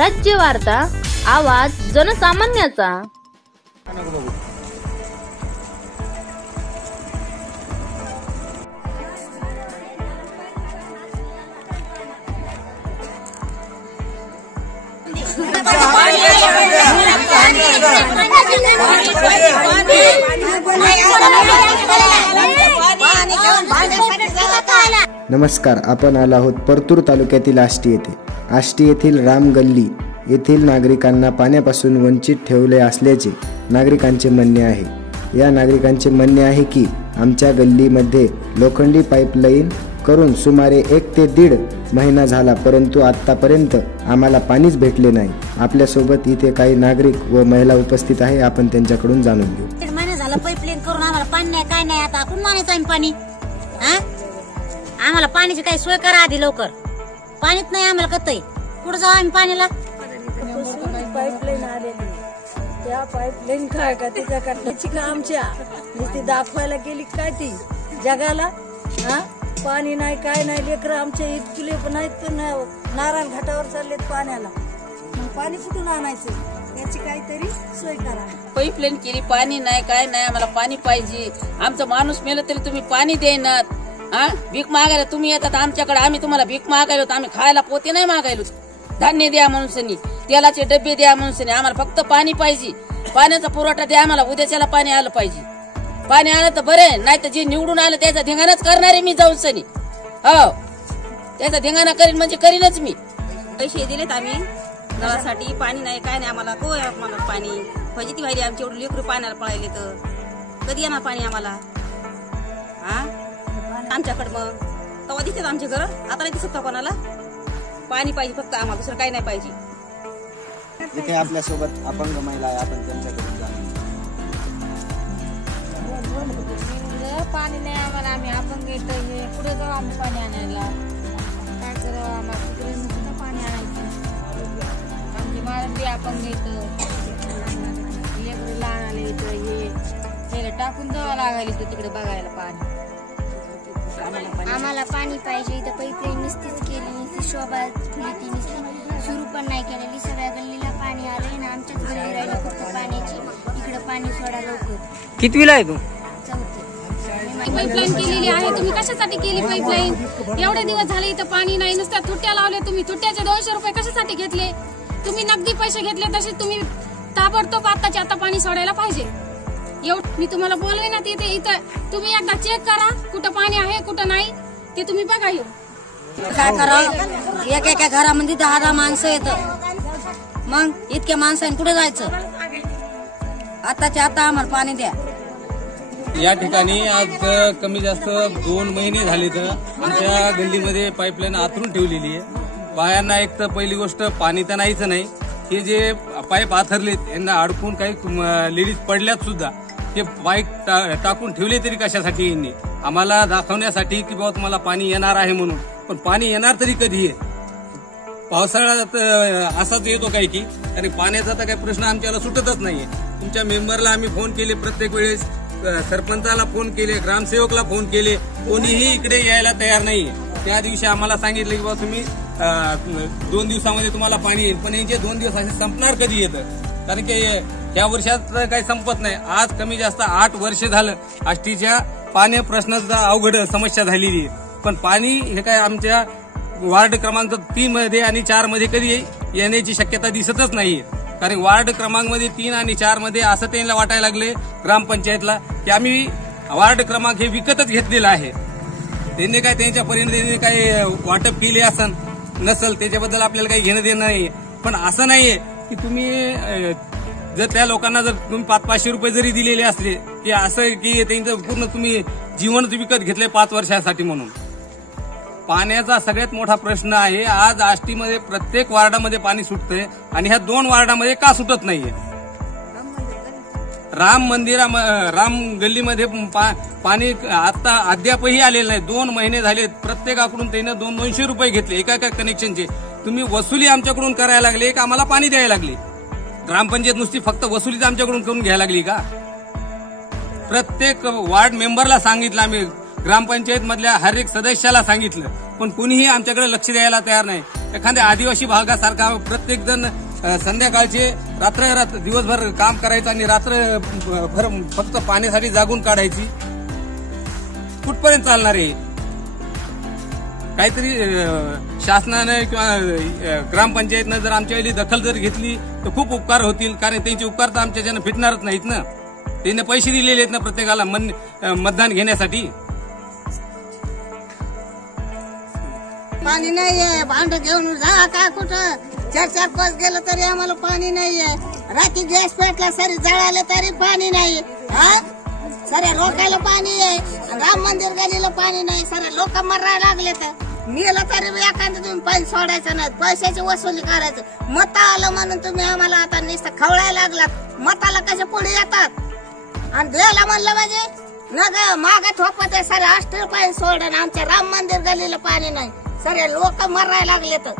स्वराज्य वार्ता, आवाज जनसामान्याचा। नमस्कार, आपण आलो आहोत परतूर तालुक्यातील आष्टी येथे। आष्टी येथील राम गल्ली येथील नागरिकांना पाण्यापासून वंचित ठेवले असल्याचे नागरिकांचे म्हणणे आहे। या नागरिकांचे म्हणणे आहे की आमच्या गल्लीमध्ये लोखंडी पाईपलाईन करून सुमारे 1 ते 1.5 महिना झाला, परंतु आतापर्यंत आम्हाला पाणीच भेटले नाही। आपल्यासोबत इथे काही नागरिक व महिला उपस्थित आहे, आपण त्यांच्याकडून जाणून घेऊ। 1 महिना झाला पाईपलाईन करून आम्हाला पाणी नाही, काय नाही। आता कुठून आणायचं आम्ही पाणी? आम्हाला पाण्याची काही सोय करा आधी लवकर। पाणीच नाही आम्हाला कतई, कुठं जाऊ आम्ही पाण्याला? पाईपलाईन आलेली, त्या पाईपलाईन काय का त्याच्याकडची का आमच्या ती दाखवायला गेली काय ती जगाला? पाणी नाही, काय नाही। लेकर आमचे इतकुले पण नाहीत, पण नारायण घाटावर चाललेत पाण्याला। पाणी कुठून आणायचं याची काहीतरी सोय करा। पाईपलाईन केली, पाणी नाही, काय नाही। आम्हाला पाणी पाहिजे। आमचा माणूस मेला तरी तुम्ही पाणी देणार? भीक मागायला तुम्ही येतात आमच्याकडे, आम्ही तुम्हाला भीक मागायलो, आम्ही खायला पोते नाही मागायलो। धान्य द्या म्हणून, तेलाचे डबे द्या म्हणून, आम्हाला फक्त पाणी पाहिजे। पाण्याचा पुरवठा द्या आम्हाला, उद्याच्याला पाणी आलं पाहिजे। पाणी आलं तर बरे, नाही तर जे निवडून आलं त्याचा धिंगाणाच करणार आहे मी जाऊन सनी। हो, त्याचा धिंगाणा करीन म्हणजे करीनच मी। पैसे दिलेत आम्ही नळासाठी, पाणी नाही, काय नाही आम्हाला। कोय आम्हाला पाणी फजिती व्हायली आमची, एवढी लेकरू पाण्याला पळायले तर कधी येणार पाणी आम्हाला? आमच्याकडं मग तेव्हा दिसतात आमचे घर, आता नाही दिसत का कोणाला? पाणी पाहिजे फक्त आम्हाला, दुसरं काही नाही पाहिजे। इथे आपल्यासोबत अपंग महिला आहे, आपण त्यांच्याकडून जाणून पाणी नाही आम्हाला, आम्ही अपंग येतो, हे पुढे जाऊ आम्ही पाणी आणायला? काय करावं आम्हाला? तिकडे नुसतं पाणी आणायचं। आमची मारण बी अपंग येतं, लेकरं लहान येतं, हे टाकून जावं लागायला तिकडे बघायला पाणी। आम्हाला पाणी पाहिजे। इथं पाईपलाईन नुसतीच केली, नुसती शोभा खुली, ती नुसती सुरू पण नाही केलेली। सगळ्या गल्लीला पाणी आलंय ना, आमच्याच गल्ली राहिली फक्त पाण्याची। इकडे पाणी सोडा लवकर। कितवीला आहे तू? 4थी। पाईपलाईन केलेली आहे, तुम्ही कशासाठी केली पाईपलाईन? एवढे दिवस झाले इथं पाणी नाही, नुसत्या तुट्या लावल्या तुम्ही। तुट्याचे 200 रुपये कशासाठी घेतले? तुम्ही नगदी पैसे घेतले, तसे तुम्ही ताबडतोब आताच्या आता पाणी सोडायला पाहिजे। एवढं मी तुम्हाला बोलवे ना, तिथे इथं तुम्ही एकदा चेक करा, कुठं पाणी आहे कुठं नाही ते तुम्ही बघा। येऊ काय करावं? एका घरामध्ये 10 माणसं येतं, मग इतक्या माणसांनी कुठे जायचं? आताच्या आता आम्हाला पाणी द्या। या ठिकाणी आज कमी जास्त 2 महिने झाले तर आमच्या गल्लीमध्ये पाईपलाईन आतरून ठेवलेली आहे। बायांना एक तर पहिली गोष्ट पाणी तर नाहीच नाही, हे जे पाईप आथरलेत यांना अडकून काही लेडीज पडल्यात सुद्धा। हे पाईप टाकून ठेवले तरी कशासाठी? यांनी आम्हाला दाखवण्यासाठी की बाबा तुम्हाला पाणी येणार आहे म्हणून, पण पाणी येणार तरी कधी आहे? पावसाळ्यात असाच येतो काय की? आणि पाण्याचा तर काही प्रश्न आमच्याला सुटतच नाहीये। तुमच्या मेंबरला आम्ही फोन केले प्रत्येक वेळेस, सरपंचाला फोन केले, ग्रामसेवकला फोन केले, कोणीही इकडे यायला तयार नाहीये। त्या दिवशी आम्हाला सांगितलं की बाबा तुम्ही 2 दिवसामध्ये तुम्हाला पाणी येईल, पण यांचे 2 दिवस असे संपणार कधी येतं? कारण की या वर्षात काही संपत नाही। आज कमी जास्त 8 वर्ष झालं आष्टीच्या पाणी प्रश्नाचा अवघड समस्या झालेली आहे, पण पाणी हे काय आमच्या वार्ड क्रमांक 3 मध्ये आणि 4 मध्ये कधी येण्याची शक्यता दिसतच नाहीये। कारण वार्ड क्रमांक मध्ये 3 आणि 4 मध्ये असं त्यांना वाटायला लागले ग्रामपंचायतला की आम्ही वार्ड क्रमांक हे विकतच घेतलेला आहे। त्यांनी काय त्यांच्यापर्यंत काही वाटप केले असन नसल, त्याच्याबद्दल आपल्याला काही घेणं देणं नाहीये। पण असं नाहीये की तुम्ही जर त्या लोकांना जर तुम्ही 500-500 रुपये जरी दिलेले असले की असं की त्यांचं पूर्ण तुम्ही जीवनच विकत घेतलंय 5 वर्षासाठी म्हणून। पाण्याचा सगळ्यात मोठा प्रश्न आहे। आज आष्टीमध्ये प्रत्येक वार्डामध्ये पाणी सुटतंय आणि ह्या 2 वार्डामध्ये का सुटत नाहीये? राम गल्लीमध्ये पाणी आता अद्यापही आलेलं नाही। 2 महिने झाले, प्रत्येकाकडून त्यानं 200-200 रुपये घेतले एका कनेक्शनचे। तुम्ही वसुली आमच्याकडून करायला लागले का आम्हाला पाणी द्यायला लागले? ग्रामपंचायत नुसती फक्त वसुलीच आमच्याकडून करून घ्यायला लागली का? प्रत्येक वार्ड मेंबरला सांगितलं आम्ही, ग्रामपंचायत मधल्या हर एक सदस्याला सांगितलं, पण कुणीही आमच्याकडे लक्ष द्यायला तयार नाही। एखाद्या आदिवासी भागासारखा प्रत्येक जण संध्याकाळचे रात्र दिवसभर काम करायचं आणि रात्रभर फक्त पाण्यासाठी जागून काढायची, कुठपर्यंत चालणार आहे? काहीतरी शासनाने किंवा ग्रामपंचायतनं जर आमच्या वेळी दखल जर घेतली तर खूप उपकार होतील, कारण त्यांचे उपकार तर आमच्या ज्यांना फिटणारच नाहीत ना. त्यांनी पैसे दिलेले आहेत ना प्रत्येकाला मतदान घेण्यासाठी. पाणी नाहीये, भांड घेऊन जा का कुठं 4-4 तास गेलं तरी आम्हाला पाणी नाहीये. रात्री गॅस पेटला सरी जळाले तरी पाणी नाही. सरे रोकायला पाणी आहे, राम मंदिर गलीला पाणी नाही. सरे लोक मरायला लागले तर मेलं तरी एखादं तुम्ही पाणी सोडायचं नाही, पैशाची वसुली करायचं. मत आलं म्हणून तुम्ही आम्हाला आता नुसतं खवळायला लागलात. मताला कसे पुढे येतात आणि द्यायला म्हणलं म्हणजे न मागे थोपत आहे. सरे हॉस्टेल पाणी सोडणं, आमच्या राम मंदिर गलीला पाणी नाही. सरे लोक मरायला लागले तर